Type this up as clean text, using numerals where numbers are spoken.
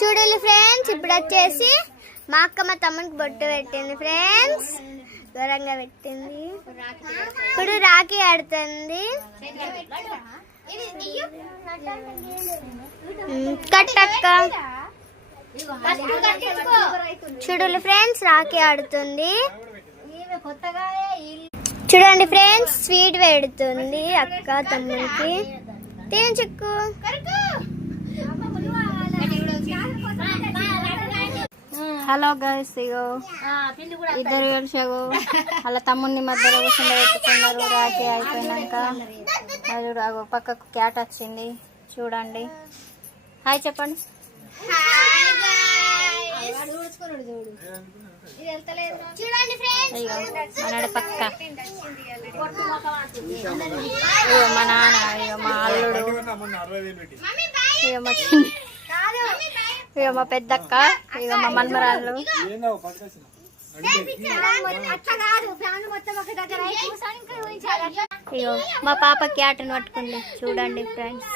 చూడండి ఫ్రెండ్స్, ఇప్పుడు వచ్చేసి మా అక్క మా తమ్మునికి బొట్టు పెట్టింది ఫ్రెండ్స్, దూరంగా పెట్టింది. ఇప్పుడు రాఖీ ఆడుతుంది. కట్టక్క చూడండి ఫ్రెండ్స్, రాఖీ ఆడుతుంది. చూడండి ఫ్రెండ్స్, స్వీట్ పెడుతుంది అక్క తమ్మునికి. తిని చిక్కు. హలో గైస్, ఇగో ఇద్దరు కలిసాగో అలా తమ్ముడిని మధ్యలో కూర్చుండ పెట్టుకున్నారు. రాఖీ అయిపోయినాక అది పక్కకు క్యాట్ వచ్చింది. చూడండి, హాయ్ చెప్పండి. అన్నాడు పక్క. ఇగో మా నాన్న, ఇగో మా అల్లుడు, ఇగో మా చిన్న, ఇగో మా పెద్దక్క, ఇగో మా మన్మరాళ్ళు. ఇగో మా పాప క్యాట్ని పట్టుకుంది. చూడండి ఫ్రెండ్స్.